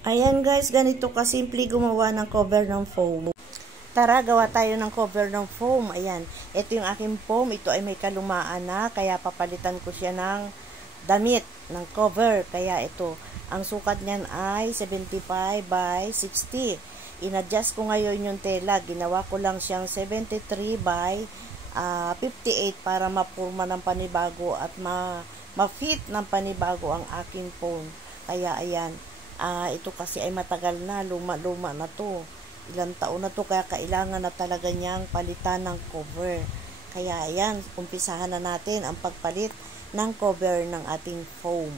Ayan guys, ganito kasimple gumawa ng cover ng foam. Tara, gawa tayo ng cover ng foam. Ayan, ito yung aking foam. Ito ay may kalumaan na, kaya papalitan ko siya ng damit, ng cover. Kaya ito, ang sukat niyan ay 75 by 60. In-adjust ko ngayon yung tela. Ginawa ko lang siyang 73 by 58 para mapurma ng panibago at ma-fit ng panibago ang aking foam. Kaya ayan. Ito kasi ay matagal na, luma-luma na to. Ilang taon na to, kaya kailangan na talaga niyang palitan ng cover. Kaya ayan, umpisahan na natin ang pagpalit ng cover ng ating foam.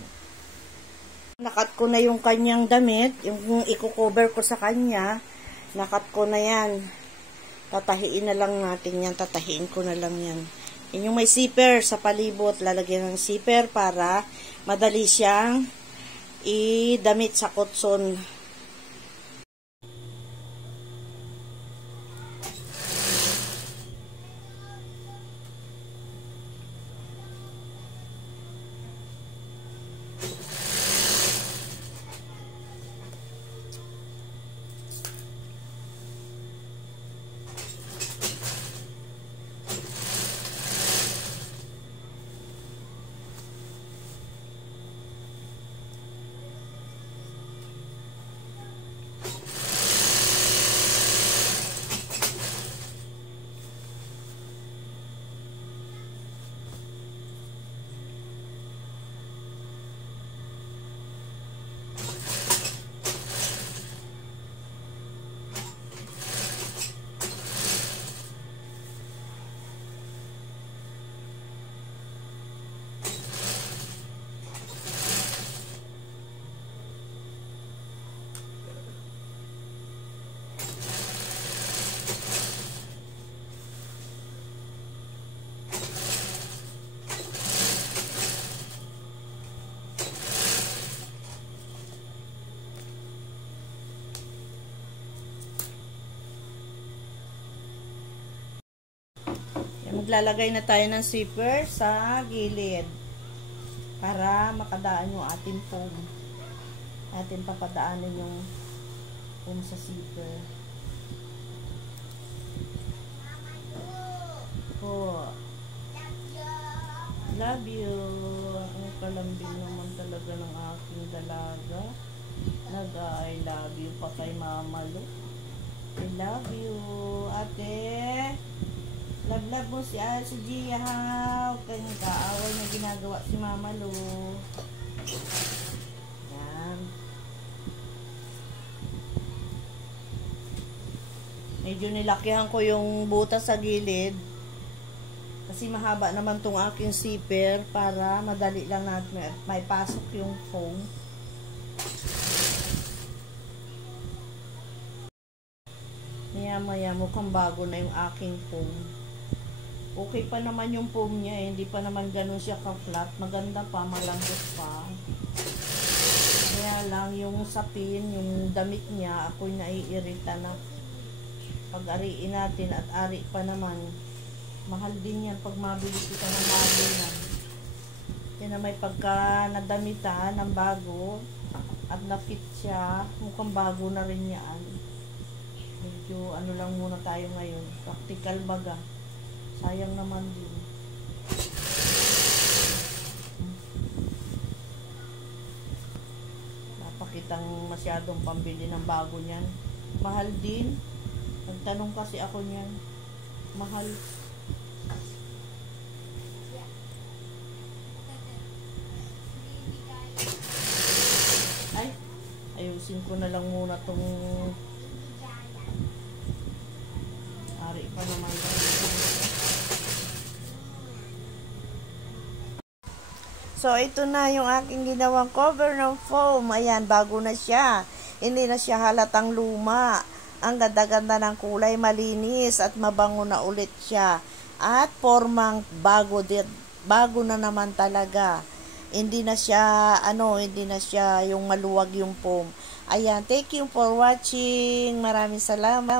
Nakat ko na yung kanyang damit, yung i-cover ko sa kanya, nakat ko na yan. Tatahiin na lang natin yan, tatahiin ko na lang yan. Yung may zipper sa palibot, lalagyan ng zipper para madali siyang i-damit sa kutson. Maglalagay na tayo ng zipper sa gilid para makadaan yung ating foam. Atin papadaanin yung foam sa zipper. Oh. Love you. Ang kalambing naman talaga ng aking dalaga. I love you pa kay Mama Lu. I love you, ate. Love mo si Gia, ha? Kanyang kaaway na ginagawa si Mama Lu. Yan. Medyo nilakihan ko yung butas sa gilid. Kasi mahaba naman tong aking zipper para madali lang natin may pasok yung foam. Maya-maya mukhang bago na yung aking foam. Okay pa naman yung foam niya, eh. Hindi pa naman ganun siya ka-flat. Maganda pa, malambot pa. Kaya lang yung sapin, yung damit niya, ako'y naiirita na pag-ariin natin at ari pa naman. Mahal din yan pag mabili kita ng bago yan. Yan na may pagka nadamitan ng bago at na-fit siya, mukhang bago na rin yan. Medyo ano lang muna tayo ngayon, practical baga. Sayang naman din. Napakitang masyadong pambili ng bago niyan. Mahal din. Nagtanong kasi ako niyan. Mahal. Ay, ayusin ko na lang muna tong hari pa naman. So, ito na yung aking ginawang cover ng foam. Ayan, bago na siya. Hindi na siya halatang luma. Ang ganda-ganda ng kulay, malinis at mabango na ulit siya. At formang bago na naman talaga. Hindi na siya, hindi na siya yung maluwag yung foam. Ayan, thank you for watching. Maraming salamat.